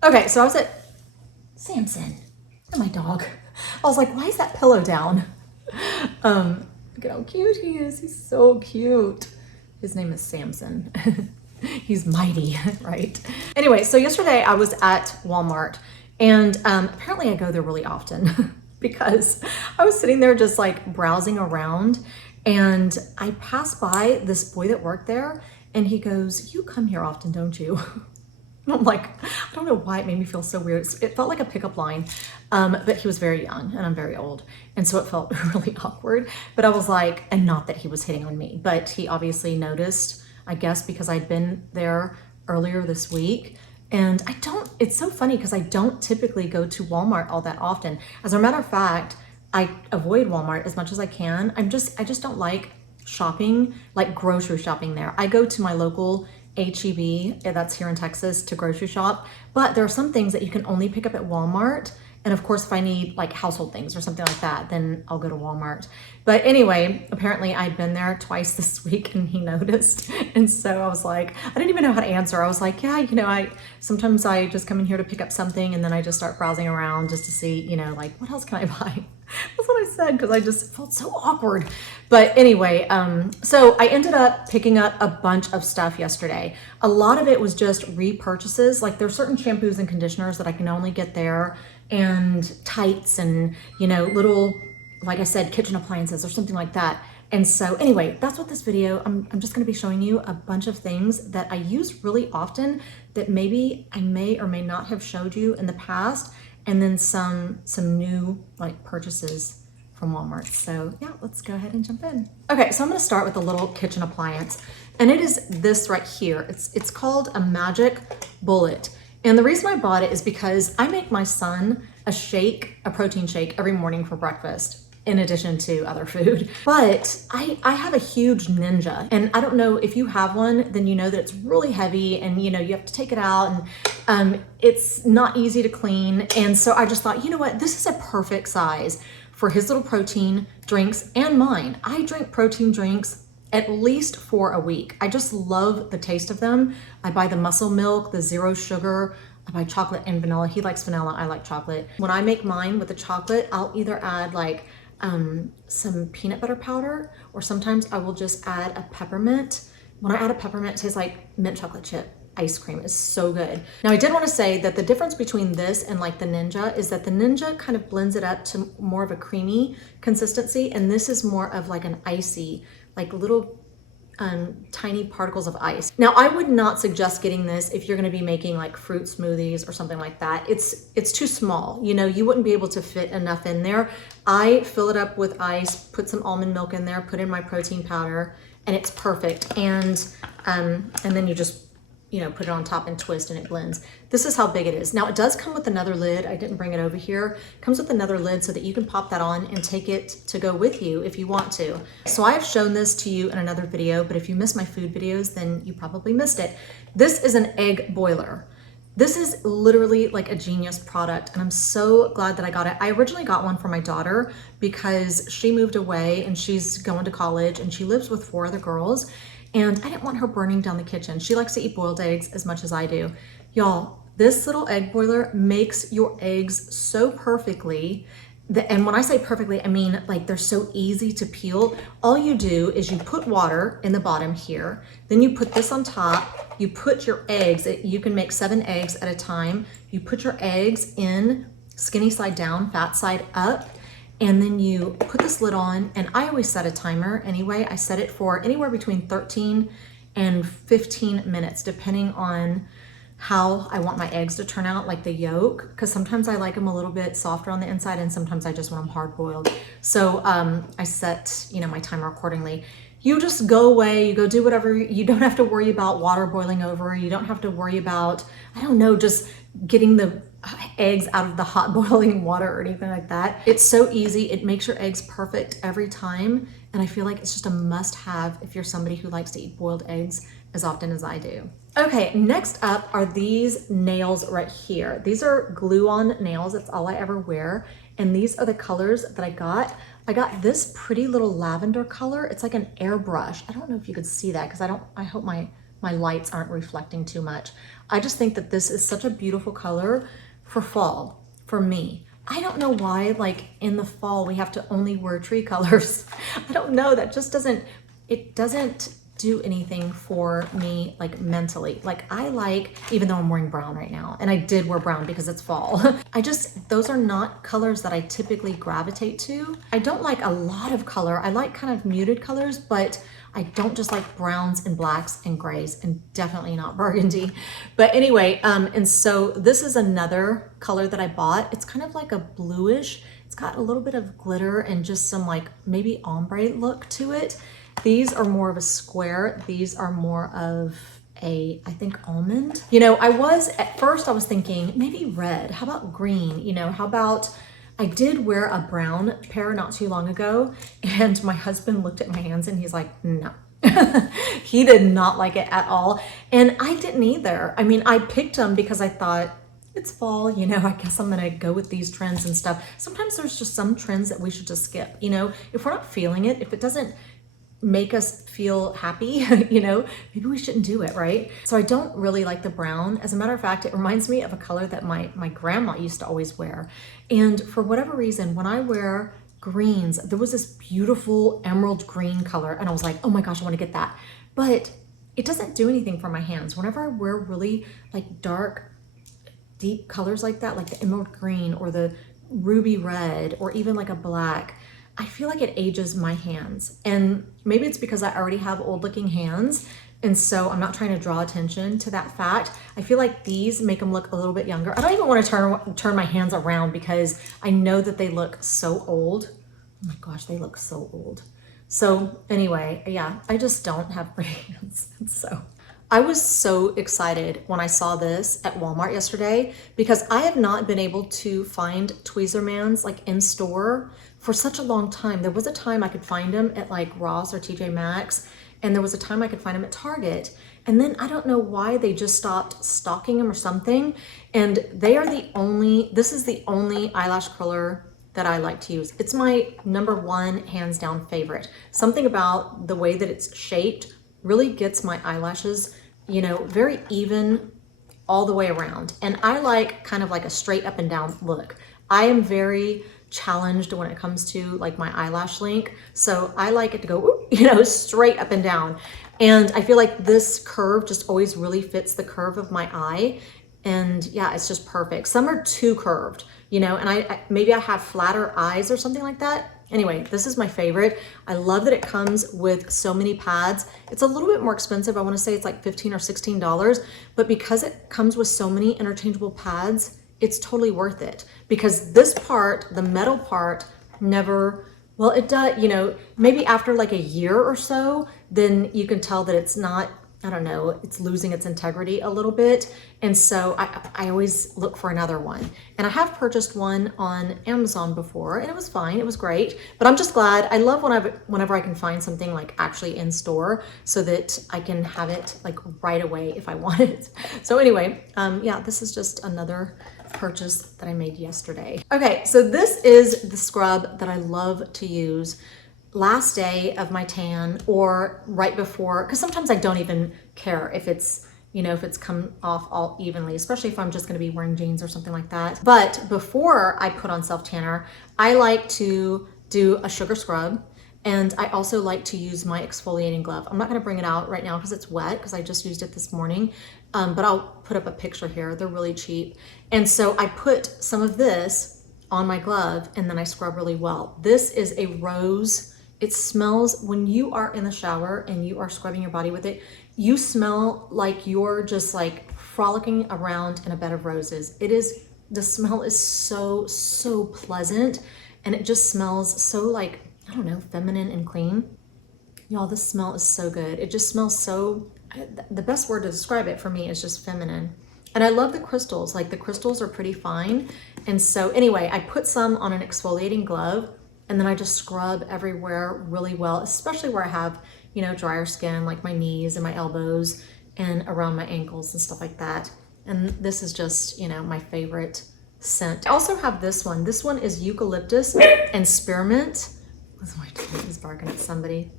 Okay, so I was at Samson and my dog. I was like, why is that pillow down? Look at how cute he is. He's so cute. His name is Samson. He's mighty, right? Anyway, so yesterday I was at Walmart and apparently I go there really often because I was sitting there just like browsing around and I passed by this boy that worked there and he goes, "You come here often, don't you?" And I'm like, I don't know why it made me feel so weird. It felt like a pickup line, but he was very young and I'm very old. And so it felt really awkward. But I was like, and not that he was hitting on me, but he obviously noticed, I guess, because I'd been there earlier this week. And it's so funny because I don't typically go to Walmart all that often. As a matter of fact, I avoid Walmart as much as I can. I just don't like shopping, like grocery shopping there. I go to my local HEB, that's here in Texas, to grocery shop, but there are some things that you can only pick up at Walmart. And of course, if I need like household things or something like that, then I'll go to Walmart. But anyway, apparently I'd been there twice this week and he noticed. And so I was like, I didn't even know how to answer. I was like, yeah, sometimes I just come in here to pick up something and then I just start browsing around just to see, like, what else can I buy? That's what I said because I just felt so awkward. But anyway, so I ended up picking up a bunch of stuff yesterday. A lot of it was just repurchases. Like there's certain shampoos and conditioners that I can only get there, and tights and, little, like I said, kitchen appliances or something like that. And so anyway, that's what this video, I'm just gonna be showing you a bunch of things that I use really often that maybe I may or may not have showed you in the past, and then some new like purchases from Walmart. So yeah, let's go ahead and jump in. Okay, so I'm gonna start with a little kitchen appliance, and it is this right here. It's called a Magic Bullet. And the reason I bought it is because I make my son a protein shake every morning for breakfast, in addition to other food. But I have a huge Ninja, and I don't know if you have one, then you know that it's really heavy and you have to take it out, and it's not easy to clean. And so I just thought, you know what, this is a perfect size for his little protein drinks and mine. I drink protein drinks at least for a week. I just love the taste of them. I buy the muscle milk, the zero sugar. I buy chocolate and vanilla. He likes vanilla, I like chocolate. When I make mine with the chocolate, I'll either add like some peanut butter powder, or sometimes I will just add a peppermint. When I add a peppermint, it tastes like mint chocolate chip ice cream. Is so good. Now I did want to say that the difference between this and like the Ninja is that the Ninja kind of blends it up to more of a creamy consistency, and this is more of like an icy, like little tiny particles of ice. Now I would not suggest getting this if you're going to be making like fruit smoothies or something like that. It's too small. You wouldn't be able to fit enough in there. I fill it up with ice, put some almond milk in there, put in my protein powder, and it's perfect. And then you just put it on top and twist and it blends. This is how big it is. Now it does come with another lid. I didn't bring it over here. It comes with another lid so that you can pop that on and take it to go with you if you want to. So I have shown this to you in another video, but if you miss my food videos, then you probably missed it. This is an egg boiler. This is literally like a genius product, and I'm so glad that I got it. I originally got one for my daughter because she moved away and she's going to college and she lives with 4 other girls. And I didn't want her burning down the kitchen. She likes to eat boiled eggs as much as I do. Y'all, this little egg boiler makes your eggs so perfectly. And when I say perfectly, I mean like they're so easy to peel. All you do is you put water in the bottom here, then you put this on top, you put your eggs, you can make 7 eggs at a time. You put your eggs in skinny side down, fat side up, and then you put this lid on, and I always set a timer anyway. I set it for anywhere between 13 and 15 minutes, depending on how I want my eggs to turn out, like the yolk, because sometimes I like them a little bit softer on the inside and sometimes I just want them hard boiled. So I set, my timer accordingly. You just go away, you go do whatever. You don't have to worry about water boiling over. You don't have to worry about, just getting the eggs out of the hot boiling water or anything like that. It's so easy. It makes your eggs perfect every time. And I feel like it's just a must have if you're somebody who likes to eat boiled eggs as often as I do. Okay, next up are these nails right here. These are glue-on nails. That's all I ever wear. And these are the colors that I got. I got this pretty little lavender color. It's like an airbrush. I don't know if you could see that because I hope my lights aren't reflecting too much. I just think that this is such a beautiful color for fall, for me. I don't know why, like in the fall, we have to only wear tree colors. I don't know, that just doesn't, it doesn't do anything for me, like mentally. Like I like, even though I'm wearing brown right now, and I did wear brown because it's fall. Those are not colors that I typically gravitate to. I don't like a lot of color. I like kind of muted colors, but I don't just like browns and blacks and grays, and definitely not burgundy. But anyway, and so this is another color that I bought. It's kind of like a bluish. It's got a little bit of glitter and just some like maybe ombre look to it. These are more of a square. These are more of a, I think, almond. You know, at first I was thinking maybe red. How about green? You know, how about, I did wear a brown pair not too long ago, and my husband looked at my hands and he's like, no. He did not like it at all. And I didn't either. I mean, I picked them because I thought, it's fall, you know, I guess I'm gonna go with these trends and stuff. Sometimes there's just some trends that we should just skip, you know, if we're not feeling it, if it doesn't make us feel happy, you know, maybe we shouldn't do it, right? So I don't really like the brown. As a matter of fact, it reminds me of a color that my grandma used to always wear. And for whatever reason, when I wear greens, there was this beautiful emerald green color, and I was like, oh my gosh, I want to get that. But it doesn't do anything for my hands. Whenever I wear really like dark, deep colors like that, like the emerald green or the ruby red or even like a black, I feel like it ages my hands. And maybe it's because I already have old looking hands, and so I'm not trying to draw attention to that fact. I feel like these make them look a little bit younger. I don't even want to turn my hands around because I know that they look so old. Oh my gosh, they look so old. So anyway, yeah, I just don't have pretty hands. So I was so excited when I saw this at Walmart yesterday because I have not been able to find Tweezermans like in store for such a long time. There was a time I could find them at like Ross or TJ Maxx, and there was a time I could find them at Target. And then I don't know why they just stopped stocking them or something. And this is the only eyelash curler that I like to use. It's my #1 hands down favorite. Something about the way that it's shaped really gets my eyelashes, you know, very even all the way around. And I like kind of like a straight up and down look. I am very challenged when it comes to like my eyelash length. So I like it to go, you know, straight up and down. And I feel like this curve just always really fits the curve of my eye. And yeah, it's just perfect. Some are too curved, you know, and maybe I have flatter eyes or something like that. Anyway, this is my favorite. I love that it comes with so many pads. It's a little bit more expensive. I want to say it's like $15 or $16, but because it comes with so many interchangeable pads, it's totally worth it, because this part, the metal part, never, well, it does, you know, maybe after like a year or so, then you can tell that it's not, I don't know, it's losing its integrity a little bit. And so I always look for another one. And I have purchased one on Amazon before, and it was fine, it was great. But I'm just glad, I love whenever I can find something like actually in store so that I can have it like right away if I want it. So anyway, yeah, this is just another purchase that I made yesterday. Okay, so this is the scrub that I love to use last day of my tan or right before, because sometimes I don't even care if it's, you know, if it's come off all evenly, especially if I'm just going to be wearing jeans or something like that. But before I put on self tanner, I like to do a sugar scrub. And I also like to use my exfoliating glove. I'm not going to bring it out right now because it's wet, because I just used it this morning. But I'll put up a picture here. They're really cheap. And so I put some of this on my glove and then I scrub really well. This is a rose. It smells, when you are in the shower and you are scrubbing your body with it, you smell like you're just like frolicking around in a bed of roses. The smell is so, so pleasant. And it just smells so like, I don't know, feminine and clean. Y'all, this smell is so good. It just smells so, the best word to describe it for me is just feminine. And I love the crystals. Like the crystals are pretty fine. And so anyway, I put some on an exfoliating glove and then I just scrub everywhere really well, especially where I have, you know, drier skin, like my knees and my elbows and around my ankles and stuff like that. And this is just, you know, my favorite scent. I also have this one. This one is eucalyptus and spearmint. That's my dog is barking at somebody.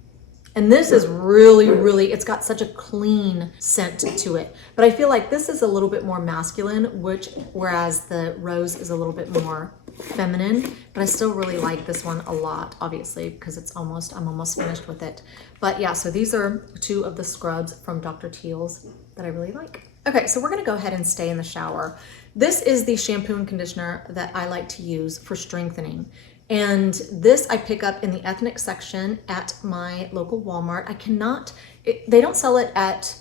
And this is really, it's got such a clean scent to it. But I feel like this is a little bit more masculine, whereas the rose is a little bit more feminine. But I still really like this one a lot, obviously, because I'm almost finished with it. But yeah, so these are two of the scrubs from Dr. Teal's that I really like. Okay, so we're gonna go ahead and stay in the shower. This is the shampoo and conditioner that I like to use for strengthening. And this I pick up in the ethnic section at my local Walmart. They don't sell it at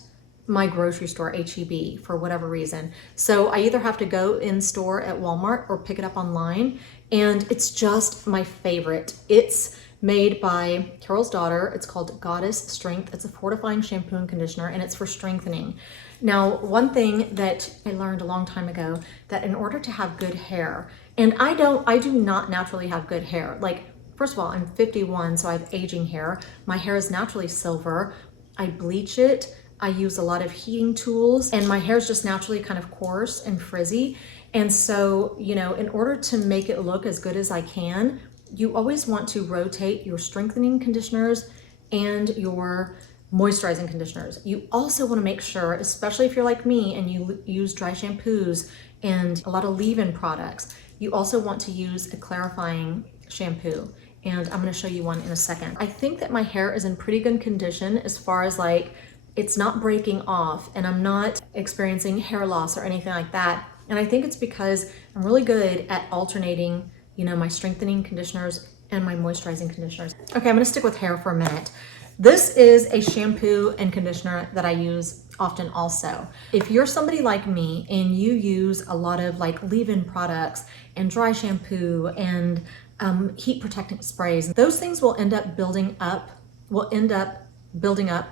my grocery store, HEB, for whatever reason. So I either have to go in store at Walmart or pick it up online. And it's just my favorite. It's made by Carol's daughter. It's called Goddess Strength. It's a fortifying shampoo and conditioner, and it's for strengthening. Now, one thing that I learned a long time ago, that in order to have good hair, and I do not naturally have good hair. Like, first of all, I'm 51, so I have aging hair. My hair is naturally silver. I bleach it. I use a lot of heating tools, and my hair is just naturally kind of coarse and frizzy. And so, you know, in order to make it look as good as I can, you always want to rotate your strengthening conditioners and your moisturizing conditioners. You also want to make sure, especially if you're like me and you use dry shampoos and a lot of leave-in products, you also want to use a clarifying shampoo. And I'm going to show you one in a second. I think that my hair is in pretty good condition as far as like, it's not breaking off and I'm not experiencing hair loss or anything like that. And I think it's because I'm really good at alternating, you know, my strengthening conditioners and my moisturizing conditioners. Okay, I'm gonna stick with hair for a minute. This is a shampoo and conditioner that I use often also. If you're somebody like me and you use a lot of like leave-in products and dry shampoo and heat protectant sprays, those things will end up building up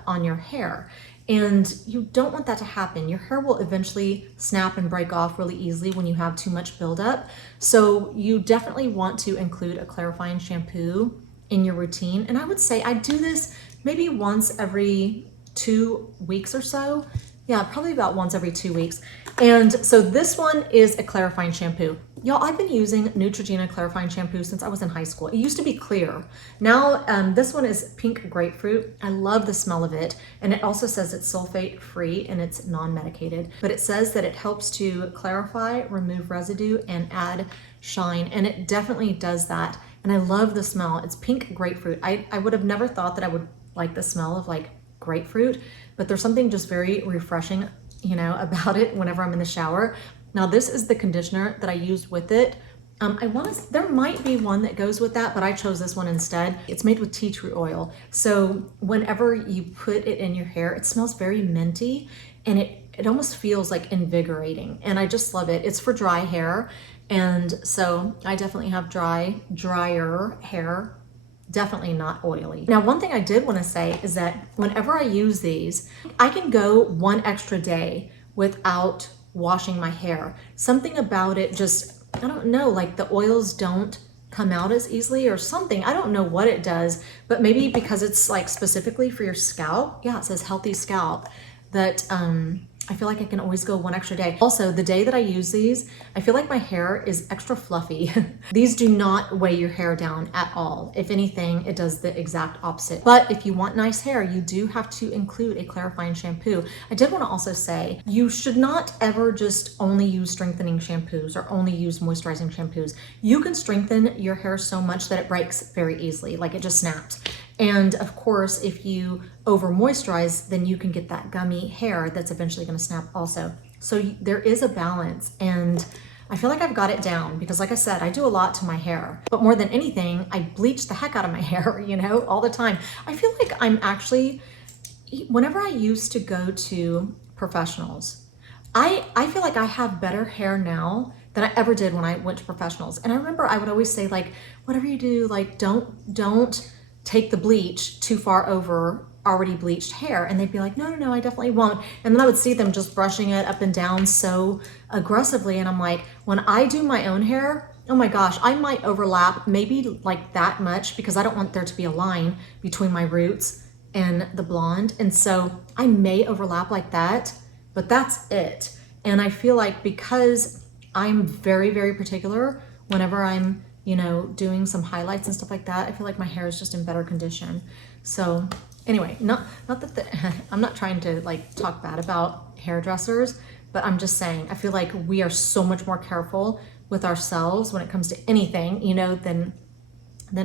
on your hair. And you don't want that to happen. Your hair will eventually snap and break off really easily when you have too much buildup. So you definitely want to include a clarifying shampoo in your routine. And I would say I do this maybe once every 2 weeks or so. Yeah, probably about once every 2 weeks. And so this one is a clarifying shampoo. Y'all, I've been using Neutrogena clarifying shampoo since I was in high school. It used to be clear. Now, this one is pink grapefruit. I love the smell of it. And it also says it's sulfate free and it's non-medicated. But it says that it helps to clarify, remove residue, and add shine. And it definitely does that. And I love the smell. It's pink grapefruit. I would have never thought that I would like the smell of like grapefruit, but there's something just very refreshing, you know, about it whenever I'm in the shower. Now this is the conditioner that I used with it. There might be one that goes with that, but I chose this one instead. It's made with tea tree oil. So whenever you put it in your hair, it smells very minty and it almost feels like invigorating. And I just love it. It's for dry hair. And so I definitely have drier hair. Definitely not oily. Now, one thing I did want to say is that whenever I use these, I can go one extra day without washing my hair. Something about it just, I don't know, like the oils don't come out as easily or something. I don't know what it does, but maybe because it's like specifically for your scalp. Yeah, it says healthy scalp, that I feel like I can always go one extra day. Also, the day that I use these, I feel like my hair is extra fluffy. These do not weigh your hair down at all. If anything, it does the exact opposite. But if you want nice hair, you do have to include a clarifying shampoo. I did want to also say, you should not ever just only use strengthening shampoos or only use moisturizing shampoos. You can strengthen your hair so much that it breaks very easily, like it just snaps. And of course, if you over moisturize, then you can get that gummy hair that's eventually going to snap also. So there is a balance, and I feel like I've got it down because, like I said, I do a lot to my hair, but more than anything, I bleach the heck out of my hair, you know, all the time. I feel like I'm actually, whenever I used to go to professionals, I feel like I have better hair now than I ever did when I went to professionals. And I remember I would always say, like, whatever you do, like, don't take the bleach too far over already bleached hair. And they'd be like, no, I definitely won't. And then I would see them just brushing it up and down so aggressively. And I'm like, when I do my own hair, oh my gosh, I might overlap maybe like that much because I don't want there to be a line between my roots and the blonde. And so I may overlap like that, but that's it. And I feel like because I'm very, very particular whenever I'm, you know, doing some highlights and stuff like that, I feel like my hair is just in better condition. So Anyway, not that I'm not trying to like talk bad about hairdressers, but I'm just saying I feel like we are so much more careful with ourselves when it comes to anything, you know, than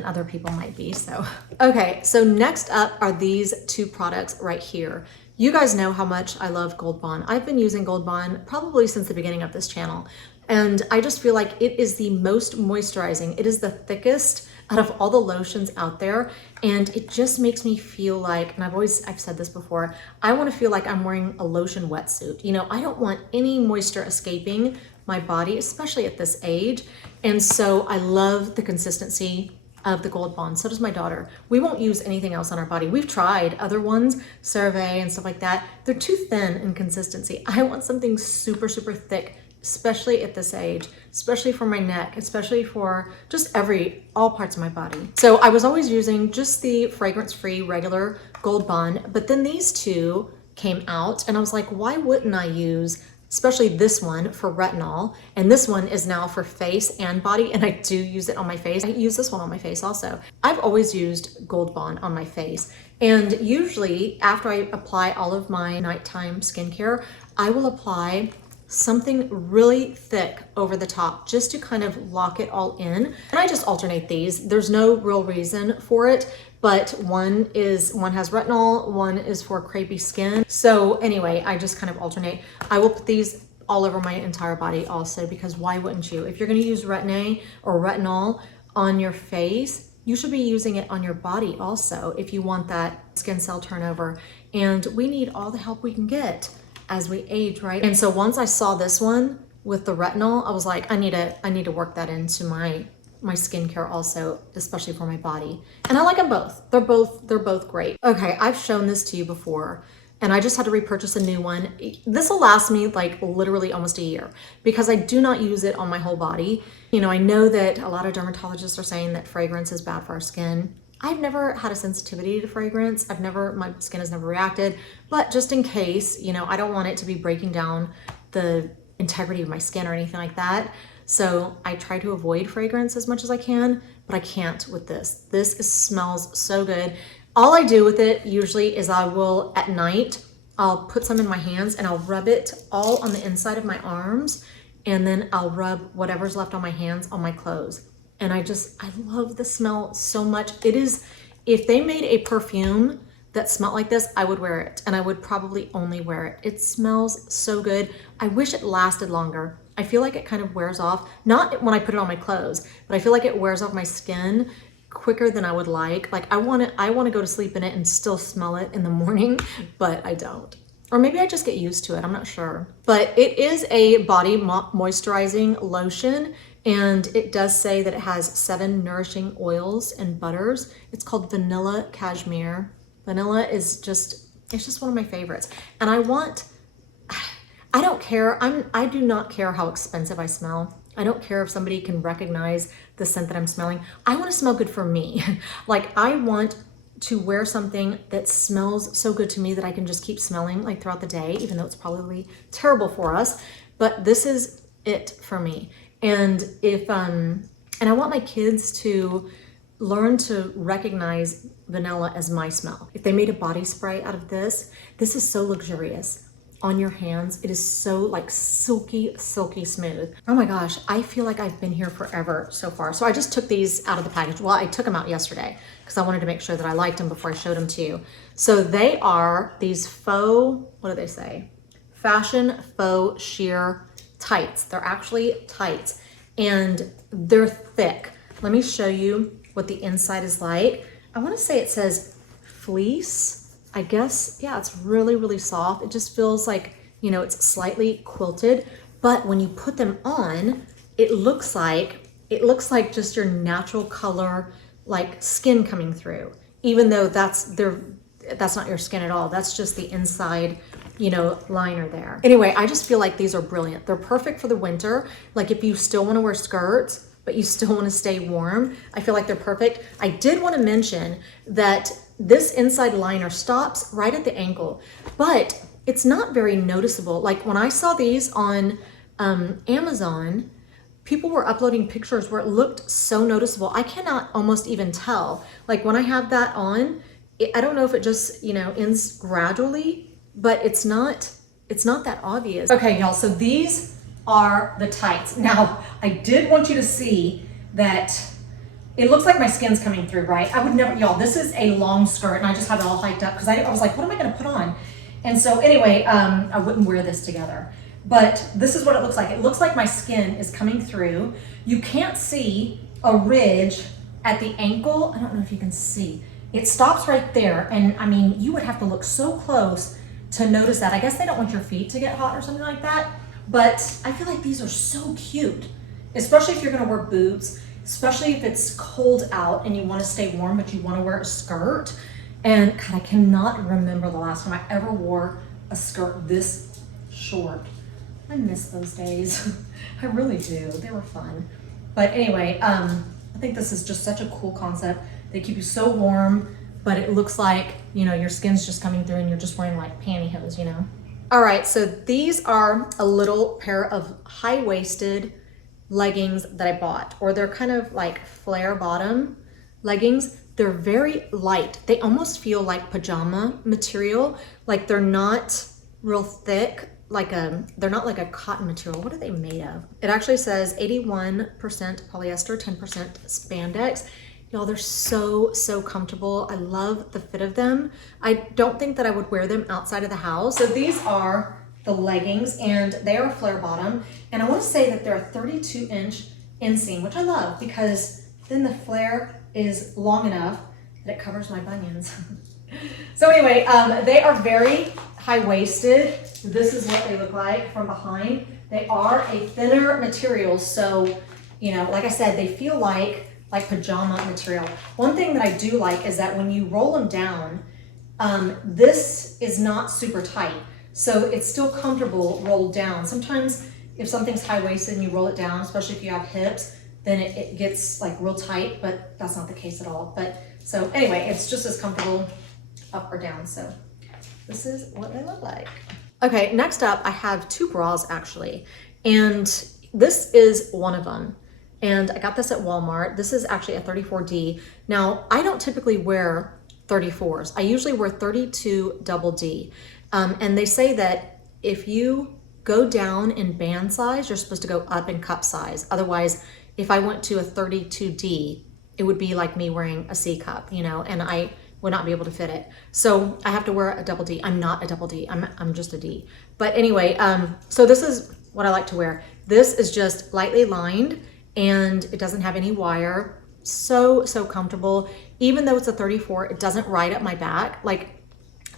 other people might be. So, okay, so next up are these two products right here. You guys know how much I love Gold Bond. I've been using Gold Bond probably since the beginning of this channel. And I just feel like it is the most moisturizing. It is the thickest out of all the lotions out there. And it just makes me feel like, and I've said this before, I want to feel like I'm wearing a lotion wetsuit. You know, I don't want any moisture escaping my body, especially at this age. And so I love the consistency of the Gold Bond. So does my daughter. We won't use anything else on our body. We've tried other ones, CeraVe and stuff like that. They're too thin in consistency. I want something super, super thick, especially at this age, especially for my neck, especially for just all parts of my body. So I was always using just the fragrance-free regular Gold Bond, but then these two came out and I was like, why wouldn't I use especially this one for retinol, and this one is now for face and body, and I do use it on my face. I use this one on my face also. I've always used Gold Bond on my face, and usually after I apply all of my nighttime skincare, I will apply something really thick over the top just to kind of lock it all in. And I just alternate these. There's no real reason for it, but one has retinol, one is for crepey skin. So anyway, I just kind of alternate. I will put these all over my entire body also, because why wouldn't you? If you're gonna use Retin-A or retinol on your face, you should be using it on your body also if you want that skin cell turnover. And we need all the help we can get as we age, right? And so once I saw this one with the retinol, I was like, I need to work that into my skincare also, especially for my body. And I like them both. They're both great. Okay, I've shown this to you before, and I just had to repurchase a new one. This will last me like literally almost a year because I do not use it on my whole body. You know, I know that a lot of dermatologists are saying that fragrance is bad for our skin. I've never had a sensitivity to fragrance. My skin has never reacted, but just in case, you know, I don't want it to be breaking down the integrity of my skin or anything like that. So I try to avoid fragrance as much as I can, but I can't with this. This smells so good. All I do with it usually is I will, at night, I'll put some in my hands and I'll rub it all on the inside of my arms, and then I'll rub whatever's left on my hands on my clothes. And I love the smell so much. It is, if they made a perfume that smelled like this, I would wear it, and I would probably only wear it. It smells so good. I wish it lasted longer. I feel like it kind of wears off, not when I put it on my clothes, but I feel like it wears off my skin quicker than I would like. Like I want to go to sleep in it and still smell it in the morning, but I don't. Or maybe I just get used to it, I'm not sure. But it is a body moisturizing lotion, and it does say that it has 7 nourishing oils and butters. It's called Vanilla Cashmere. Vanilla is it's just one of my favorites. And I don't care, I do not care how expensive I smell. I don't care if somebody can recognize the scent that I'm smelling. I want to smell good for me. Like I want to wear something that smells so good to me that I can just keep smelling like throughout the day, even though it's probably terrible for us, but this is it for me. And and I want my kids to learn to recognize vanilla as my smell. If they made a body spray out of this is so luxurious. On your hands, it is so like silky, silky smooth. Oh my gosh, I feel like I've been here forever so far. So I just took these out of the package. Well, I took them out yesterday because I wanted to make sure that I liked them before I showed them to you. So they are these faux, what do they say? Fashion faux sheer tights. They're actually tights and they're thick. Let me show you what the inside is like. I want to say it says fleece. I guess, yeah, it's really, really soft. It just feels like, you know, it's slightly quilted, but when you put them on, it looks like just your natural color, like skin coming through, even though that's not your skin at all. That's just the inside, you know, liner there. Anyway, I just feel like these are brilliant. They're perfect for the winter. Like if you still want to wear skirts, but you still want to stay warm, I feel like they're perfect. I did want to mention that this inside liner stops right at the ankle, but it's not very noticeable. Like when I saw these on Amazon, people were uploading pictures where it looked so noticeable. I cannot almost even tell. Like when I have that on, I don't know if it just, you know, ends gradually, but it's not that obvious. Okay, y'all, so these are the tights. Now, I did want you to see that it looks like my skin's coming through, right? I would never, y'all, this is a long skirt, and I just have it all hiked up because I was like, what am I gonna put on? And so anyway, I wouldn't wear this together. But this is what it looks like. It looks like my skin is coming through. You can't see a ridge at the ankle. I don't know if you can see. It stops right there. And I mean, you would have to look so close to notice that. I guess they don't want your feet to get hot or something like that. But I feel like these are so cute, especially if you're gonna wear boots, especially if it's cold out and you wanna stay warm, but you wanna wear a skirt. And God, I cannot remember the last time I ever wore a skirt this short. I miss those days. I really do. They were fun. But anyway, I think this is just such a cool concept. They keep you so warm, but it looks like, you know, your skin's just coming through and you're just wearing like pantyhose, you know? All right, so these are a little pair of high-waisted leggings that I bought, or they're kind of like flare bottom leggings. They're very light. They almost feel like pajama material. Like they're not real thick. They're not like a cotton material. What are they made of? It actually says 81% polyester, 10% spandex. Y'all, they're so, so comfortable. I love the fit of them. I don't think that I would wear them outside of the house. So these are the leggings, and they are a flare bottom. And I want to say that they're a 32-inch inseam, which I love because then the flare is long enough that it covers my bunions. So anyway, they are very high-waisted. This is what they look like from behind. They are a thinner material, so, you know, like I said, they feel like pajama material. One thing that I do like is that when you roll them down, this is not super tight, so it's still comfortable rolled down. Sometimes if something's high-waisted and you roll it down, especially if you have hips, then it gets like real tight, but that's not the case at all. But so anyway, it's just as comfortable up or down. So this is what they look like. Okay, next up, I have two bras actually, and this is one of them. And I got this at Walmart. This is actually a 34D. Now, I don't typically wear 34s. I usually wear 32 double D. And they say that if you go down in band size, you're supposed to go up in cup size. Otherwise, if I went to a 32D, it would be like me wearing a C cup, you know, and I would not be able to fit it. So I have to wear a double D. I'm not a double D, I'm just a D. But anyway, so this is what I like to wear. This is just lightly lined and it doesn't have any wire. So, so comfortable. Even though it's a 34, it doesn't ride up my back. Like,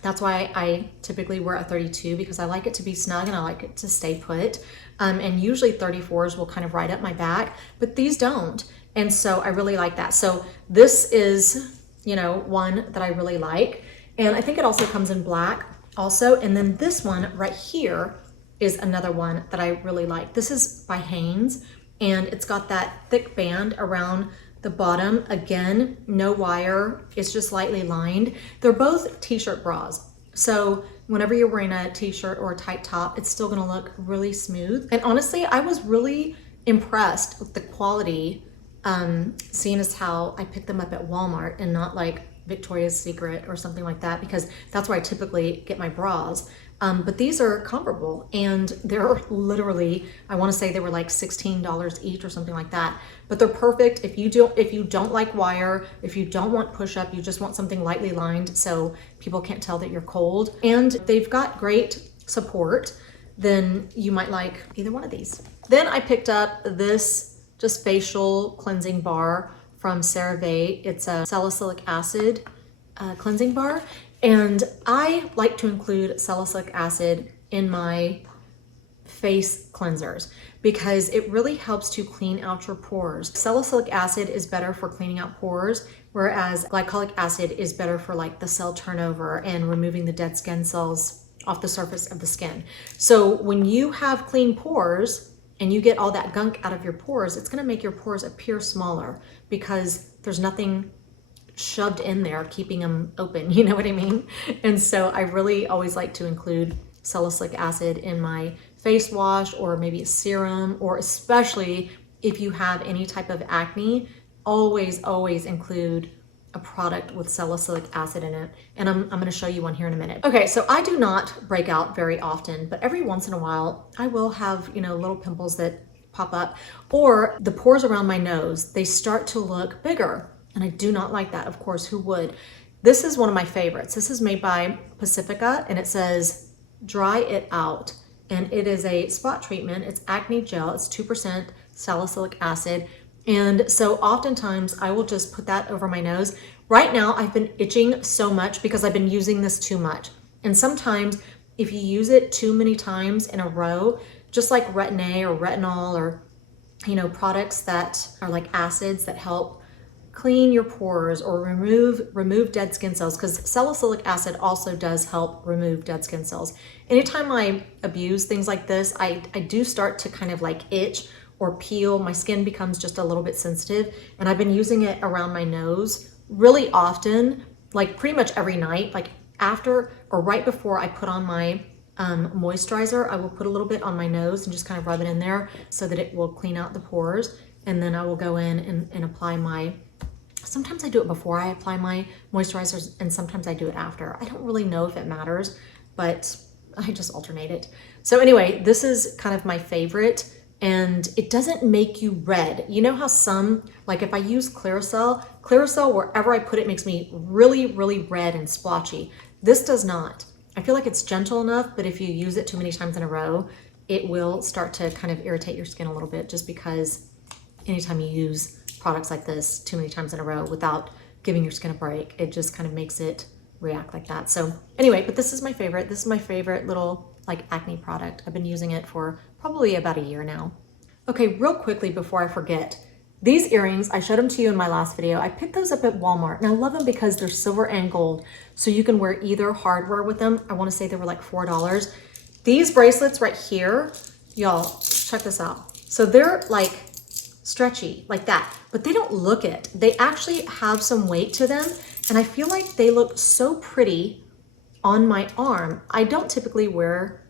that's why I typically wear a 32 because I like it to be snug and I like it to stay put. And usually 34s will kind of ride up my back, but these don't. And so I really like that. So this is, you know, one that I really like. And I think it also comes in black also. And then this one right here is another one that I really like. This is by Hanes, and it's got that thick band around the bottom. Again, no wire, it's just lightly lined. They're both t-shirt bras. So whenever you're wearing a t-shirt or a tight top, it's still gonna look really smooth. And honestly, I was really impressed with the quality, seeing as how I picked them up at Walmart and not like Victoria's Secret or something like that, because that's where I typically get my bras. But these are comparable, and they're literally, I want to say they were like $16 each or something like that. But they're perfect if you don't like wire, if you don't want push-up, you just want something lightly lined so people can't tell that you're cold. And they've got great support, then you might like either one of these. Then I picked up this just facial cleansing bar from CeraVe. It's a salicylic acid cleansing bar. And I like to include salicylic acid in my face cleansers because it really helps to clean out your pores. Salicylic acid is better for cleaning out pores, whereas glycolic acid is better for like the cell turnover and removing the dead skin cells off the surface of the skin. So when you have clean pores and you get all that gunk out of your pores, it's gonna make your pores appear smaller because there's nothing shoved in there keeping them open, you know what I mean? And so I really always like to include salicylic acid in my face wash, or maybe a serum, or especially if you have any type of acne, always include a product with salicylic acid in it, and I'm going to show you one here in a minute. Okay, so I do not break out very often, but every once in a while I will have, you know, little pimples that pop up, or the pores around my nose, they start to look bigger, and I do not like that. Of course, who would? This is one of my favorites. This is made by Pacifica, and it says dry it out, and it is a spot treatment. It's acne gel. It's 2% salicylic acid. And so oftentimes I will just put that over my nose. Right now I've been itching so much because I've been using this too much. And sometimes if you use it too many times in a row, just like Retin-A or retinol or, you know, products that are like acids that help clean your pores or remove dead skin cells, because salicylic acid also does help remove dead skin cells. Anytime I abuse things like this, I do start to kind of like itch or peel. My skin becomes just a little bit sensitive, and I've been using it around my nose really often, like pretty much every night. Like after or right before I put on my moisturizer, I will put a little bit on my nose and just kind of rub it in there so that it will clean out the pores, and then I will go in and apply my, sometimes I do it before I apply my moisturizers, and sometimes I do it after. I don't really know if it matters, but I just alternate it. So anyway, this is kind of my favorite. And it doesn't make you red. You know how some, like if I use Clearasil, wherever I put it makes me really, really red and splotchy. This does not. I feel like it's gentle enough, but if you use it too many times in a row, it will start to kind of irritate your skin a little bit, just because anytime you use products like this too many times in a row without giving your skin a break, it just kind of makes it react like that. So anyway, but this is my favorite. This is my favorite little like acne product. I've been using it for probably about a year now. Okay, real quickly before I forget, these earrings, I showed them to you in my last video. I picked those up at Walmart, and I love them because they're silver and gold, so you can wear either hardware with them. I want to say they were like $4. These bracelets right here, y'all, check this out. So they're like stretchy like that, but they don't look it. They actually have some weight to them, and I feel like they look so pretty on my arm. I don't typically wear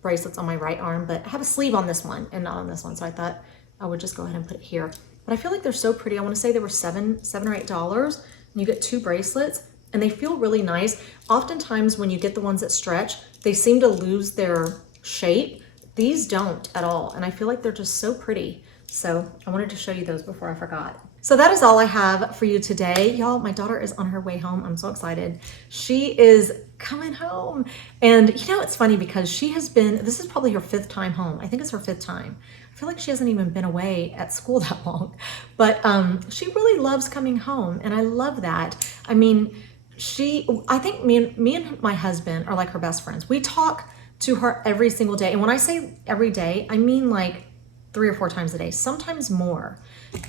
bracelets on my right arm, but I have a sleeve on this one and not on this one, so I thought I would just go ahead and put it here. But I feel like they're so pretty. I want to say they were $7 or $8, and you get 2 bracelets, and they feel really nice. Oftentimes when you get the ones that stretch, they seem to lose their shape. These don't at all, and I feel like they're just so pretty. So I wanted to show you those before I forgot. So that is all I have for you today. Y'all, my daughter is on her way home. I'm so excited. She is coming home. And you know, it's funny because she has been, this is probably her 5th time home. I think it's her 5th time. I feel like she hasn't even been away at school that long, but she really loves coming home. And I love that. I mean, I think me and my husband are like her best friends. We talk to her every single day. And when I say every day, I mean like 3 or 4 times a day, sometimes more.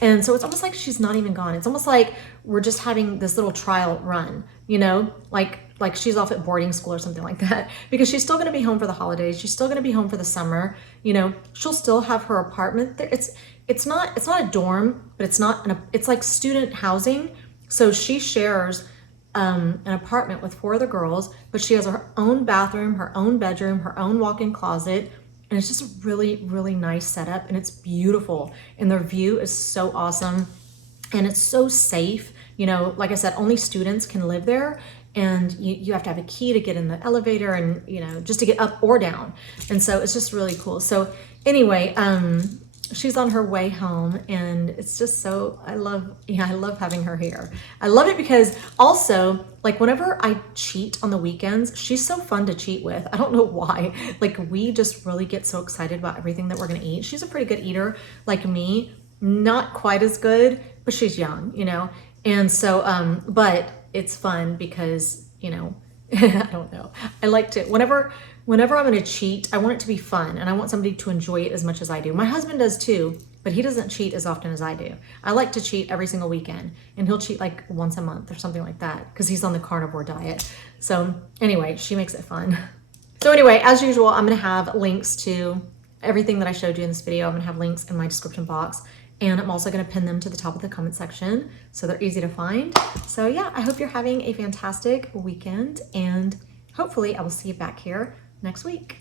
And so it's almost like she's not even gone. It's almost like we're just having this little trial run, you know, like she's off at boarding school or something like that, because she's still going to be home for the holidays. She's still going to be home for the summer. You know, she'll still have her apartment there. It's not a dorm, but it's like student housing. So she shares an apartment with 4 other girls, but she has her own bathroom, her own bedroom, her own walk-in closet. And it's just a really, really nice setup, and it's beautiful. And their view is so awesome, and it's so safe. You know, like I said, only students can live there, and you have to have a key to get in the elevator and, you know, just to get up or down. And so it's just really cool. So anyway, she's on her way home, and it's just so, I love having her here. I love it because also, like whenever I cheat on the weekends, she's so fun to cheat with. I don't know why. Like we just really get so excited about everything that we're gonna eat. She's a pretty good eater like me, not quite as good, but she's young, you know? And so, but it's fun because, you know, I don't know. I like to, whenever I'm going to cheat, I want it to be fun, and I want somebody to enjoy it as much as I do. My husband does too, but he doesn't cheat as often as I do. I like to cheat every single weekend, and he'll cheat like once a month or something like that because he's on the carnivore diet. So anyway, she makes it fun. So anyway, as usual, I'm going to have links to everything that I showed you in this video. I'm going to have links in my description box, and I'm also going to pin them to the top of the comment section so they're easy to find. So yeah, I hope you're having a fantastic weekend, and hopefully I will see you back here next week.